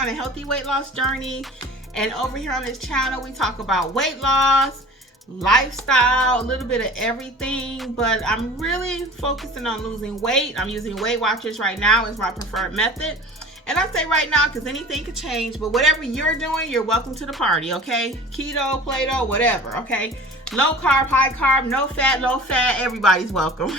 on a healthy weight loss journey. And over here on this channel, we talk about weight loss, lifestyle, a little bit of everything. But I'm really focusing on losing weight. I'm using Weight Watchers right now as my preferred method. And I say right now because anything could change. But whatever you're doing, you're welcome to the party, okay? Keto, Play-Doh, whatever, okay? Low carb, high carb, no fat, low fat, everybody's welcome.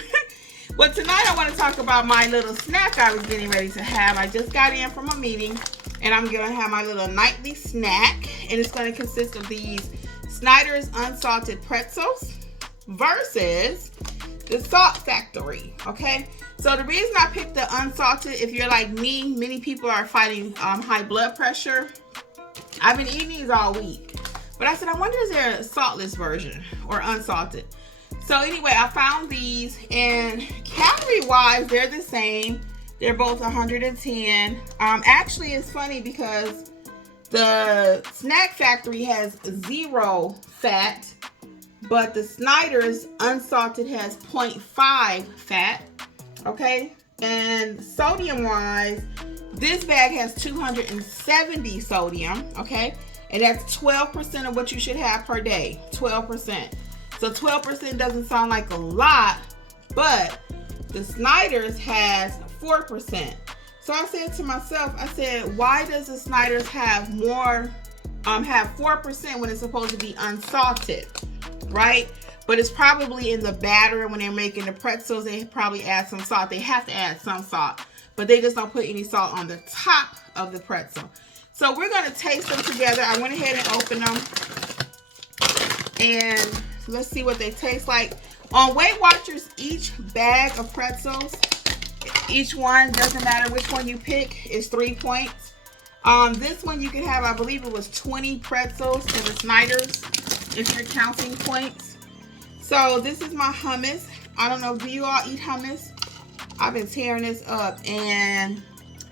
But tonight I want to talk about my little snack I was getting ready to have. I just got in from a meeting and I'm going to have my little nightly snack. And it's going to consist of these Snyder's unsalted pretzels versus the Salt Factory, okay? So the reason I picked the unsalted, if you're like me, many people are fighting high blood pressure. I've been eating these all week. But I said, I wonder is there a saltless version or unsalted? So anyway, I found these, and calorie-wise, they're the same. They're both 110. Actually, it's funny because the Snack Factory has 0 fat, but the Snyder's unsalted has 0.5 fat, okay? And sodium-wise, this bag has 270 sodium, okay? And that's 12% of what you should have per day, 12%. So 12% doesn't sound like a lot, but the Snyder's has 4%. So I said to myself, I said, why does the Snyder's have more, have 4% when it's supposed to be unsalted, right? But it's probably in the batter when they're making the pretzels, they probably add some salt. They have to add some salt, but they just don't put any salt on the top of the pretzel. So we're going to taste them together. I went ahead and opened them. And let's see what they taste like. On Weight Watchers, each bag of pretzels, each one, doesn't matter which one you pick, is 3 points. This one you can have, I believe it was 20 pretzels in the Snyder's, if you're counting points. So this is my hummus. I don't know, do you all eat hummus? I've been tearing this up, and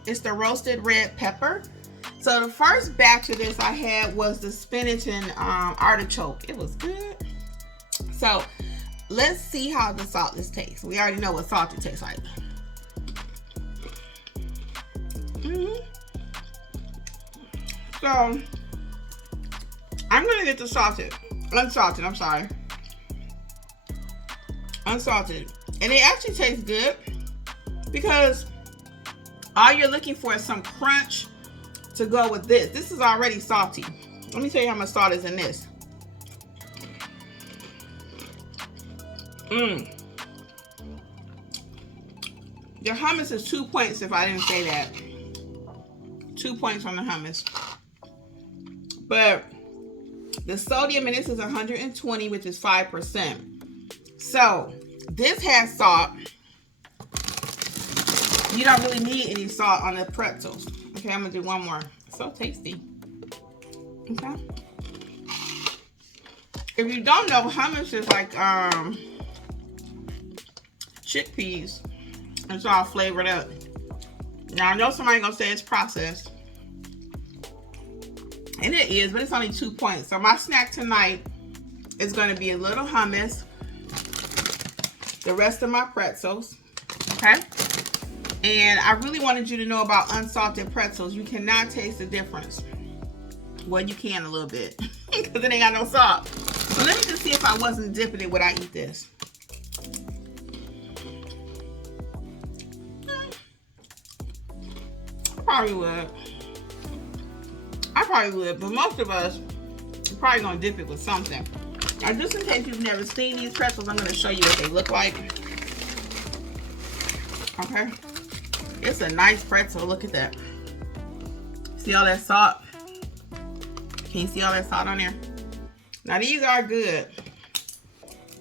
it's the roasted red pepper. So the first batch of this I had was the spinach and artichoke. It was good. So let's see how the saltless tastes. We already know what salted tastes like. So I'm gonna get the unsalted, I'm sorry. Unsalted. And it actually tastes good because all you're looking for is some crunch to go with this. This is already salty. Let me tell you how much salt is in this. The hummus is 2 points if I didn't say that. 2 points on the hummus. But the sodium in this is 120, which is 5%. So this has salt. You don't really need any salt on the pretzels. Okay, I'm gonna do one more. So tasty. Okay. If you don't know, hummus is like chickpeas. It's all flavored up. Now I know somebody gonna say it's processed, and it is, but it's only 2 points. So my snack tonight is gonna be a little hummus, the rest of my pretzels, okay? And I really wanted you to know about unsalted pretzels. You cannot taste the difference. Well, you can a little bit because it ain't got no salt. So let me just see if I wasn't dipping it when I eat this. I probably would, but most of us are probably gonna dip it with something. Now, just in case you've never seen these pretzels, I'm gonna show you what they look like. Okay. It's a nice pretzel. Look at that. See all that salt? Can you see all that salt on there? Now these are good.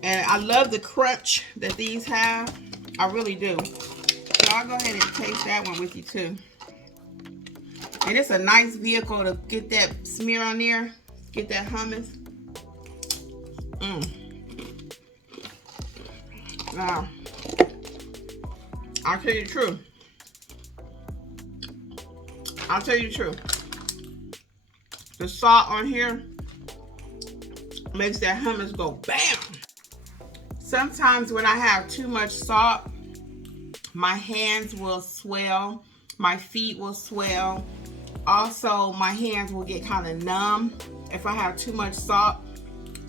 And I love the crunch that these have. I really do. So I'll go ahead and taste that one with you too. And it's a nice vehicle to get that smear on there. Get that hummus. Now, I'll tell you the truth. I'll tell you the truth. The salt on here makes that hummus go bam. Sometimes when I have too much salt, my hands will swell, my feet will swell. also my hands will get kind of numb if I have too much salt.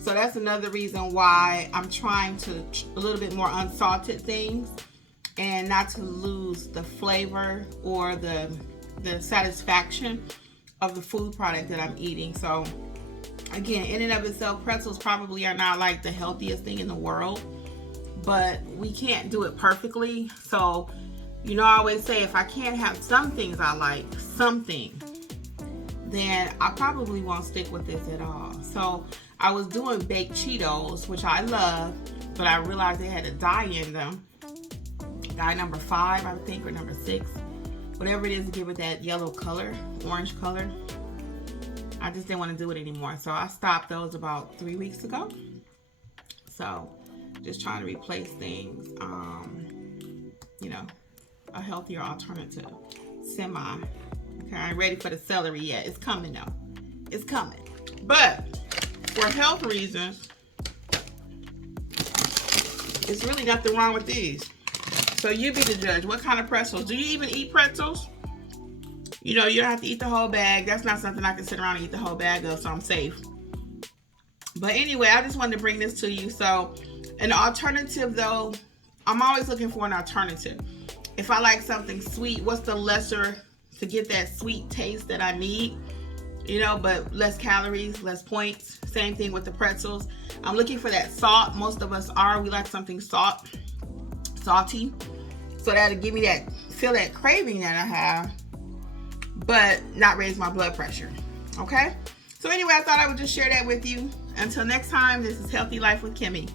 So that's another reason why I'm trying to a little bit more unsalted things, and not to lose the flavor or the satisfaction of the food product that I'm eating. So again, in and of itself, pretzels probably are not like the healthiest thing in the world, but we can't do it perfectly. So, you know, I always say if I can't have some things I like, then I probably won't stick with this at all. So I was doing baked Cheetos, which I love, but I realized they had a dye in them. Dye number 5, I think, or number 6. Whatever it is to give it that yellow color, orange color. I just didn't want to do it anymore. So I stopped those about 3 weeks ago. So just trying to replace things, you know, a healthier alternative. Semi. Okay, I ain't ready for the celery yet. It's coming though. It's coming. But for health reasons, there's really nothing wrong with these. So you be the judge. What kind of pretzels? Do you even eat pretzels? You know, you don't have to eat the whole bag. That's not something I can sit around and eat the whole bag of, so I'm safe. But anyway, I just wanted to bring this to you. So an alternative though, I'm always looking for an alternative. If I like something sweet, what's the lesser to get that sweet taste that I need? You know, but less calories, less points. Same thing with the pretzels. I'm looking for that salt. Most of us are. We like something salty. So that'll give me that, feel that craving that I have, but not raise my blood pressure. Okay? So anyway, I thought I would just share that with you. Until next time, this is Healthy Life with Kimmi.